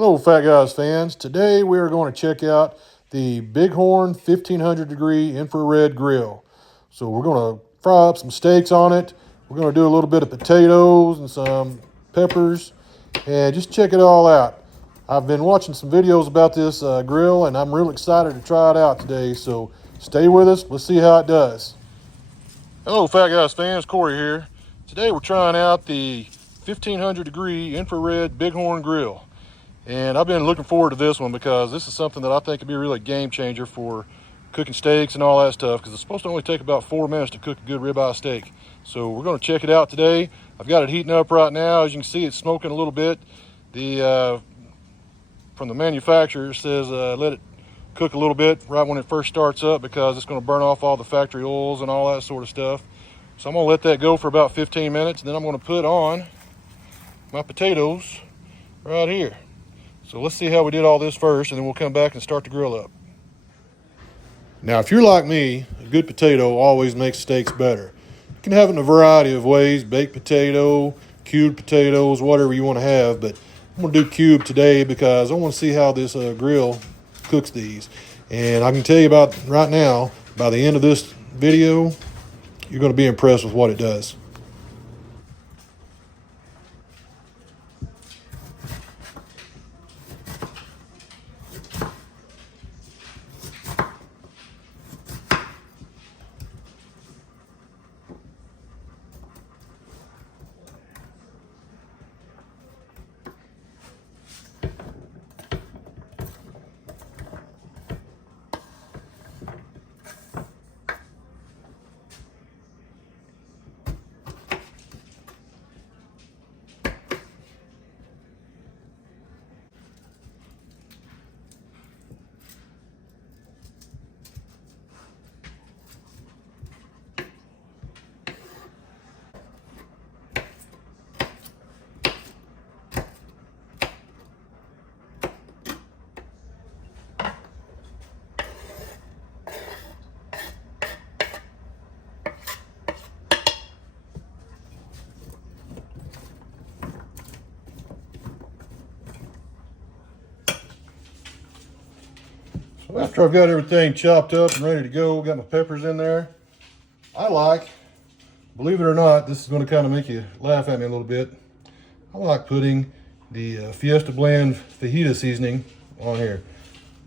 Hello, Fat Guys fans. Today we are going to check out the Bighorn 1500 degree infrared grill. So we're going to fry up some steaks on it. We're going to do a little bit of potatoes and some peppers and just check it all out. I've been watching some videos about this grill and I'm real excited to try it out today. So stay with us. Let's see how it does. Hello, Fat Guys fans. Corey here. Today we're trying out the 1500 degree infrared Bighorn grill. And I've been looking forward to this one because this is something that I think could be a really game changer for cooking steaks and all that stuff, because it's supposed to only take about 4 minutes to cook a good ribeye steak. So we're going to check it out today. I've got it heating up right now. As you can see, it's smoking a little bit. From the manufacturer, it says let it cook a little bit right when it first starts up because it's going to burn off all the factory oils and all that sort of stuff. So I'm going to let that go for about 15 minutes, and then I'm going to put on my potatoes right here. So let's see how we did all this first, and then we'll come back and start the grill up. Now, if you're like me, a good potato always makes steaks better. You can have it in a variety of ways: baked potato, cubed potatoes, whatever you want to have. But I'm going to do cube today because I want to see how this grill cooks these. And I can tell you about right now, by the end of this video, you're going to be impressed with what it does. So after I've got everything chopped up and ready to go, got my peppers in there. Believe it or not, this is going to kind of make you laugh at me a little bit. I like putting the Fiesta Blend fajita seasoning on here.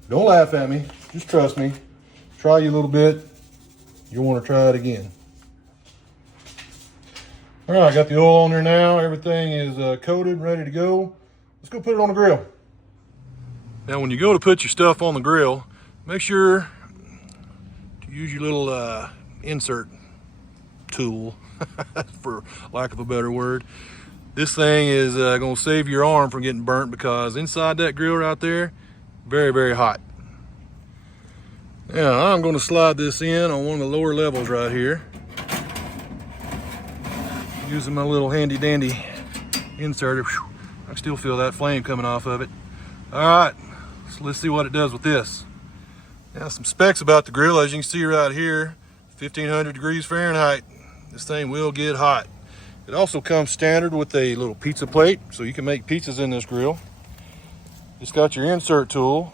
Don't laugh at me, just trust me. Try you a little bit, you'll want to try it again. All right, I got the oil on there now. Everything is coated and ready to go. Let's go put it on the grill. Now, when you go to put your stuff on the grill, make sure to use your little insert tool, for lack of a better word. This thing is going to save your arm from getting burnt because inside that grill right there, very, very hot. Now, I'm going to slide this in on one of the lower levels right here, using my little handy dandy inserter. I can still feel that flame coming off of it. All right, so let's see what it does with this. Now, some specs about the grill. As you can see right here, 1500 degrees Fahrenheit. This thing will get hot. It also comes standard with a little pizza plate, so you can make pizzas in this grill. It's got your insert tool.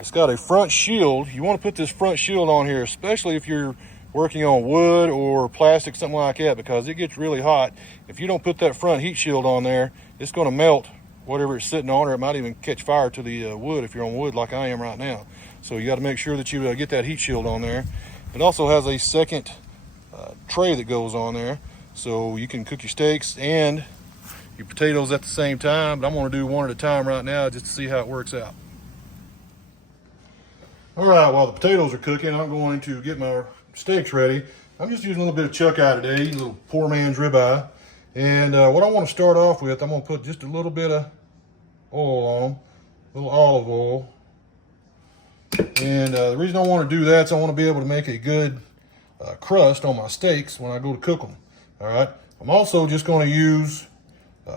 It's got a front shield. You want to put this front shield on here, especially if you're working on wood or plastic, something like that, because it gets really hot. If you don't put that front heat shield on there, it's going to melt whatever it's sitting on, or it might even catch fire to the wood if you're on wood like I am right now. So you got to make sure that you get that heat shield on there. It also has a second tray that goes on there, so you can cook your steaks and your potatoes at the same time. But I'm going to do one at a time right now just to see how it works out. All right, while the potatoes are cooking, I'm going to get my steaks ready. I'm just using a little bit of chuck eye today, a little poor man's ribeye. And what I want to start off with, I'm going to put just a little bit of oil on them, a little olive oil. And the reason I want to do that is I want to be able to make a good crust on my steaks when I go to cook them. All right. I'm also just going to use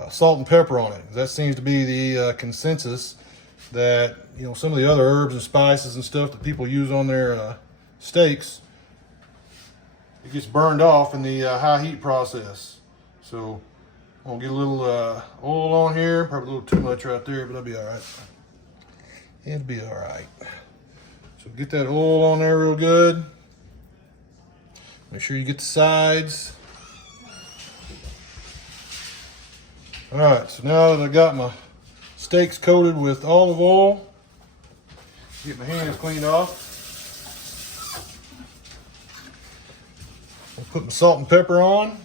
salt and pepper on it. That seems to be the consensus that, you know, some of the other herbs and spices and stuff that people use on their steaks, it gets burned off in the high heat process. So I'm gonna get a little oil on here, probably a little too much right there, but that'll be all right. It'll be all right. So get that oil on there real good. Make sure you get the sides. All right, so now that I got my steaks coated with olive oil, get my hands cleaned off. I'll put my salt and pepper on.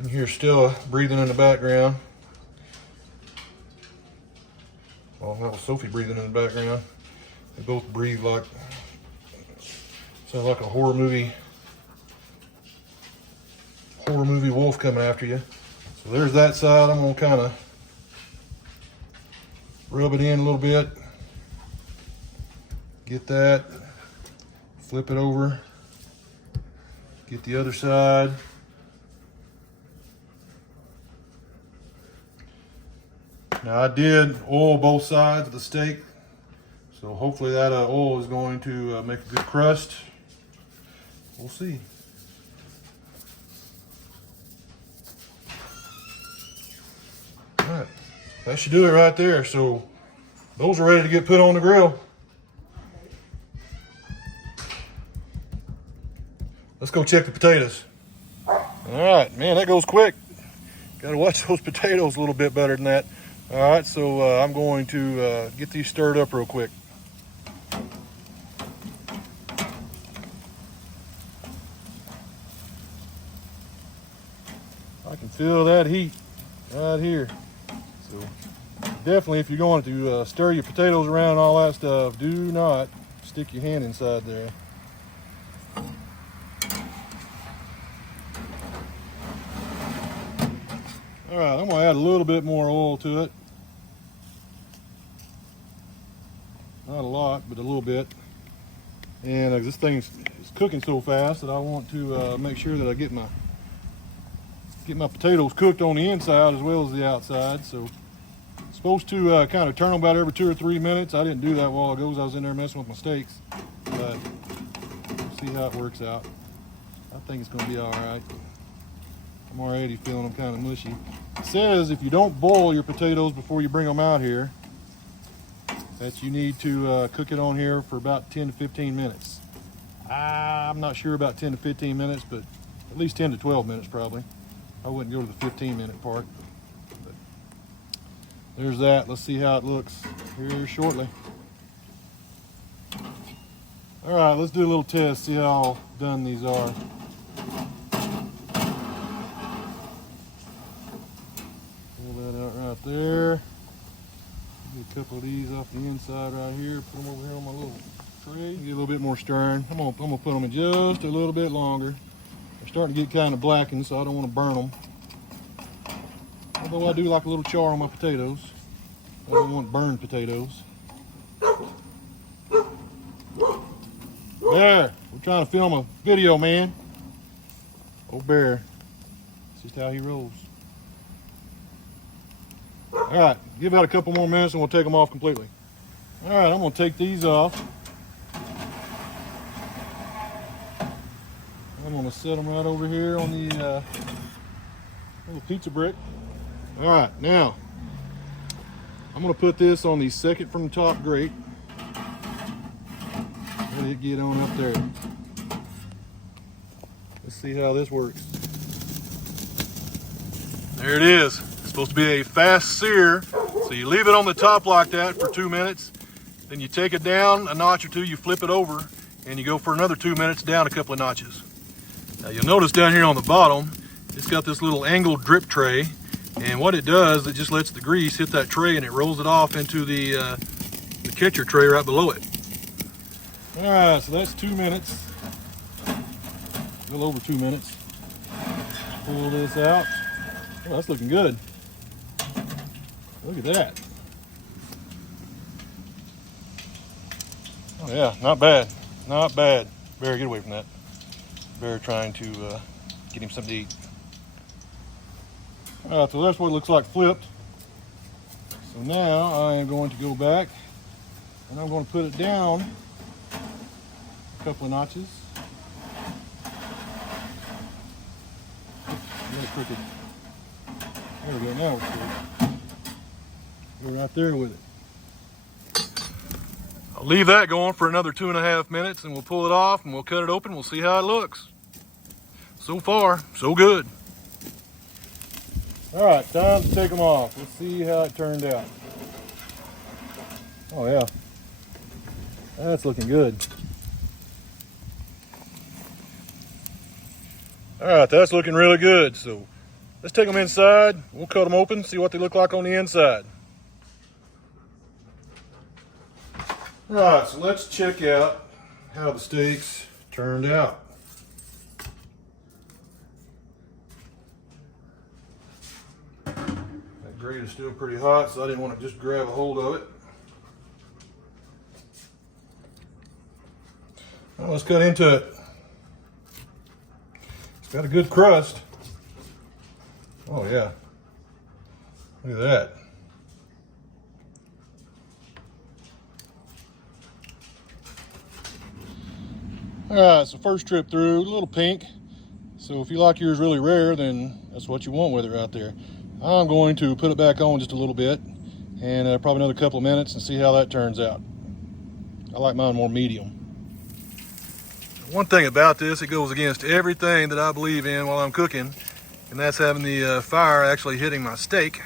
You hear Stella breathing in the background. Well, that was Sophie breathing in the background. They both breathe like, sounds like a horror movie wolf coming after you. So there's that side. I'm gonna kind of rub it in a little bit. Get that, flip it over, get the other side. Now I did oil both sides of the steak, so hopefully that oil is going to make a good crust. We'll see. All right, that should do it right there. So those are ready to get put on the grill. Let's go check the potatoes. All right, man, that goes quick. Got to watch those potatoes a little bit better than that. All right, so I'm going to get these stirred up real quick. I can feel that heat right here. So definitely, if you're going to stir your potatoes around and all that stuff, do not stick your hand inside there. All right, I'm gonna add a little bit more oil to it. Not a lot, but a little bit. And this thing is cooking so fast that I want to make sure that I get my potatoes cooked on the inside as well as the outside. So I'm supposed to kind of turn them about every 2 or 3 minutes. I didn't do that a while ago because I was in there messing with my steaks. But we'll see how it works out. I think it's gonna be all right. I'm already feeling them kind of mushy. It says if you don't boil your potatoes before you bring them out here, that you need to cook it on here for about 10 to 15 minutes. I'm not sure about 10 to 15 minutes, but at least 10 to 12 minutes probably. I wouldn't go to the 15-minute part. But there's that. Let's see how it looks here shortly. All right, let's do a little test, see how done these are. Pull that out right there. Get a couple of these off the inside right here. Put them over here on my little tray. Get a little bit more stirring. I'm gonna put them in just a little bit longer. They're starting to get kind of blackened, so I don't want to burn them. Although I do like a little char on my potatoes. I don't want burned potatoes. Bear, we're trying to film a video, man. Oh, Bear. That's just how he rolls. All right, give that a couple more minutes and we'll take them off completely. All right, I'm gonna take these off. I'm gonna set them right over here on the little pizza brick. All right, now I'm gonna put this on the second from the top grate. Let it get on up there. Let's see how this works. There it is. It's supposed to be a fast sear. So you leave it on the top like that for 2 minutes. Then you take it down a notch or two, you flip it over, and you go for another 2 minutes down a couple of notches. Now you'll notice down here on the bottom, it's got this little angled drip tray. And what it does, it just lets the grease hit that tray and it rolls it off into the catcher tray right below it. All right, so that's 2 minutes. A little over 2 minutes. Pull this out. Oh, that's looking good. Look at that. Oh yeah, not bad. Not bad. Bear, get away from that. Bear trying to get him something to eat. All right, so that's what it looks like flipped. So now I am going to go back and I'm going to put it down a couple of notches. Crooked. There we go, now we're straight. We're right there with it. I'll leave that going for another 2.5 minutes and we'll pull it off and we'll cut it open. We'll see how it looks. So far, so good. All right, time to take them off. Let's see how it turned out. Oh yeah, that's looking good. All right, that's looking really good. So let's take them inside. We'll cut them open, see what they look like on the inside. All right, so let's check out how the steaks turned out. That grate is still pretty hot, so I didn't want to just grab a hold of it. Well, let's cut into it. It's got a good crust. Oh yeah. Look at that. All right, so first trip through, a little pink. So if you like yours really rare, then that's what you want with it right there. I'm going to put it back on just a little bit and probably another couple of minutes and see how that turns out. I like mine more medium. One thing about this, it goes against everything that I believe in while I'm cooking, and that's having the fire actually hitting my steak.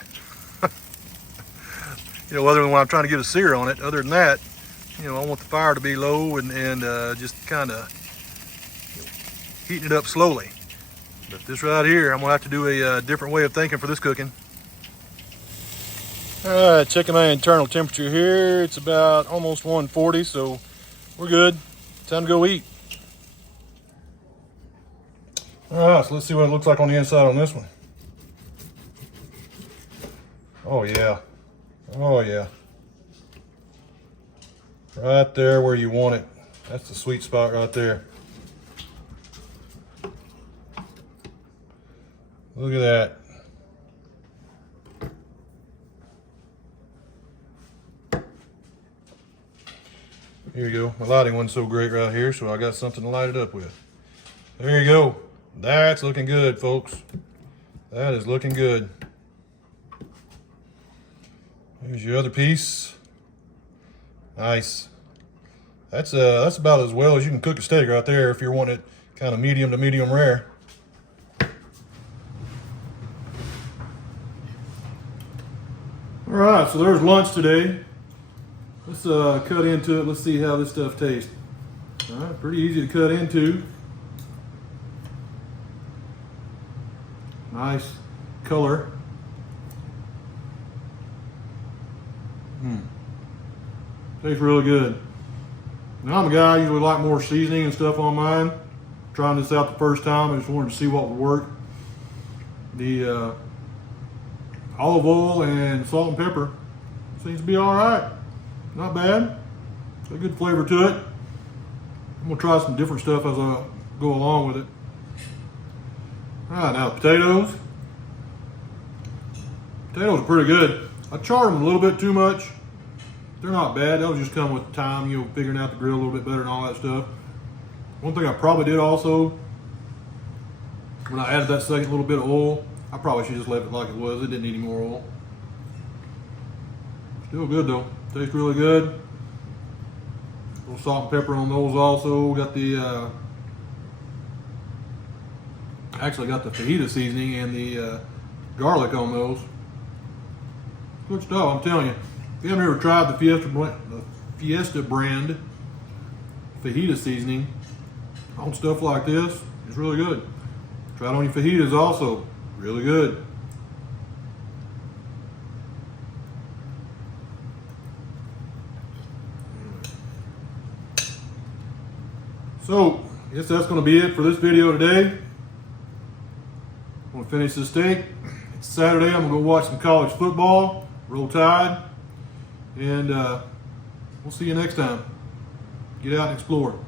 You know, other than when I'm trying to get a sear on it. Other than that, you know, I want the fire to be low and just kind of heating it up slowly. But this right here, I'm gonna have to do a different way of thinking for this cooking. All right, checking my internal temperature here. It's about almost 140, so we're good. Time to go eat. All right, so let's see what it looks like on the inside on this one. Oh yeah, oh yeah. Right there where you want it. That's the sweet spot right there. Look at that. Here you go. My lighting wasn't so great right here, so I got something to light it up with. There you go. That's looking good, folks. That is looking good. Here's your other piece. Nice. That's about as well as you can cook a steak right there if you're wanting it kind of medium to medium rare. All right, so there's lunch today. Let's cut into it. Let's see how this stuff tastes. All right, pretty easy to cut into. Nice color. Tastes really good. Now I'm a guy, I usually like more seasoning and stuff on mine. Trying this out the first time, I just wanted to see what would work. The olive oil and salt and pepper seems to be all right. Not bad. Got a good flavor to it. I'm gonna try some different stuff as I go along with it. All right, now the potatoes. Potatoes are pretty good. I charred them a little bit too much. They're not bad. That'll just come with time, you know, figuring out the grill a little bit better and all that stuff. One thing I probably did also, when I added that second little bit of oil, I probably should just left it like it was. It didn't need any more oil. Still good though. Tastes really good. A little salt and pepper on those also. Got the, actually got the fajita seasoning and the garlic on those. Good stuff, I'm telling you. If you haven't ever tried the Fiesta brand fajita seasoning on stuff like this, it's really good. Try it on your fajitas also, really good. So, I guess that's going to be it for this video today. I'm going to finish this steak. It's Saturday, I'm going to go watch some college football, Roll Tide, and we'll see you next time. Get out and explore.